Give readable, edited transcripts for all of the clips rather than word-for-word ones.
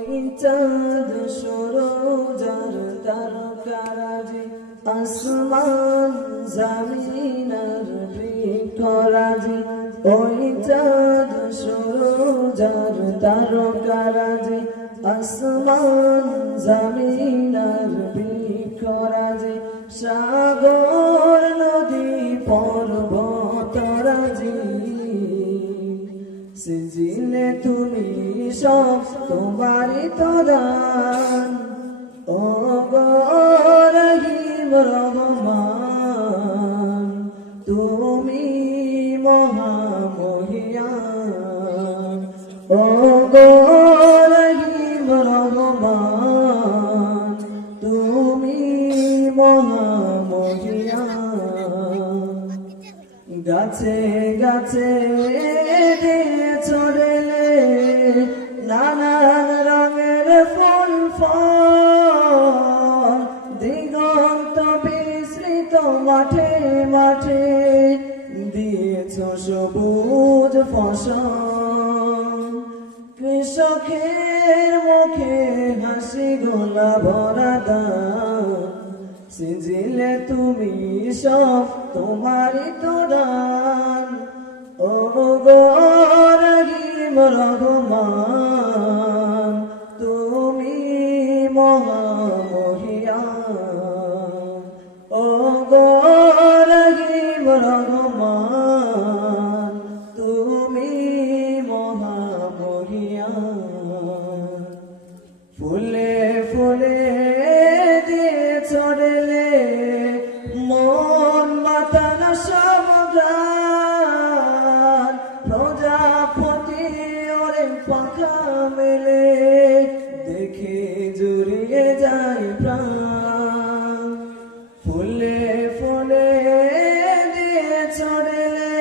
ওই চাঁদ সরোজার তারকারাজি আসমান জমিন আর বৃক্ষরাজি ওই চাঁদ সরোজার তারকারাজি আসমান জমিন আর বৃক্ষরাজি সাগর নদী পর্বতরাজি সিজিলে তুমি সব তোমারই তো দান ও গো রহিম রহমান তুমি মহামহিয়ান ও গো রহিম রহমান তুমি মহামহিয়ান গাছে গাছে ছড়েলে নানান রঙের ফুল ফল দিগন্ত বিস্তৃত মাঠে মাঠে দিয়েছ সবুজ ফসল কৃষকের মুখে হাসি গোলা ভরা দান সিজিলে তুমি সব তোমারই তো দান ও গো রহিম রহমান তুমি মহামহিয়ান ও গো রহিম রহমান তুমি মহামহিয়ান ফুলে ফুলে দিয়ে ছড়লে মন মাতানো সব গান প্রজাপতি ওরে পাখা মেলে দেখে জুড়িয়ে যায় প্রাণ ফুলে ফুলে দিয়ে ছড়লে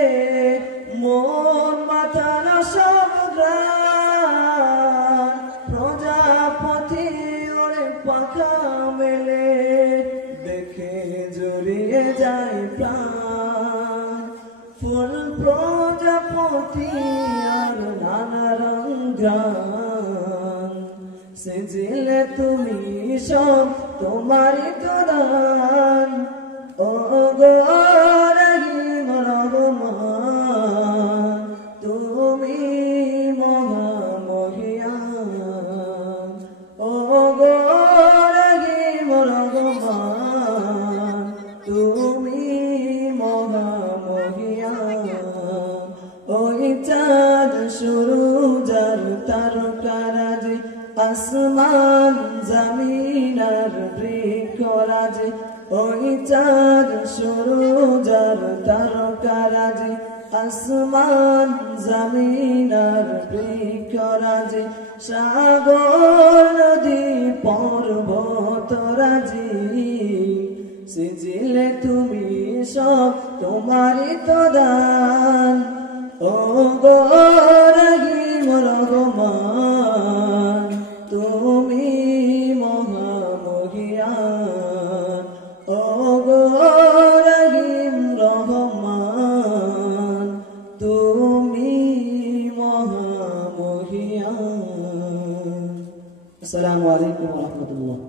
মন মাতানো সব গান প্রজাপতি ওরে পাখা মেলে দেখে জড়িয়ে যায় প্রাণ ফুল প্রজাপতি আর নানা রঙ সেজিলে তুমি সব তোমারই তো দান ও গো রহিম রহমান তুমি মহামহিয়ান ও গো রহিম রহমান তুমি মহামহিয়ান ওই চাঁদ সরোজার তারকারাজি আসমান জমিন আর বৃক্ষরাজি ওই চাঁদ সরোজার তারকারাজি আসমান জমিন আর বৃক্ষরাজি সাগর নদী পর্বতরাজি সিজিলে তুমি সব তোমারই তো দান ও গো রহিম রহমান তুমি মহামহিয়ান ও গো রহিম রহমান তুমি মহামহিয়ান। আসসালামু আলাইকুম ওয়া রাহমাতুল্লাহ।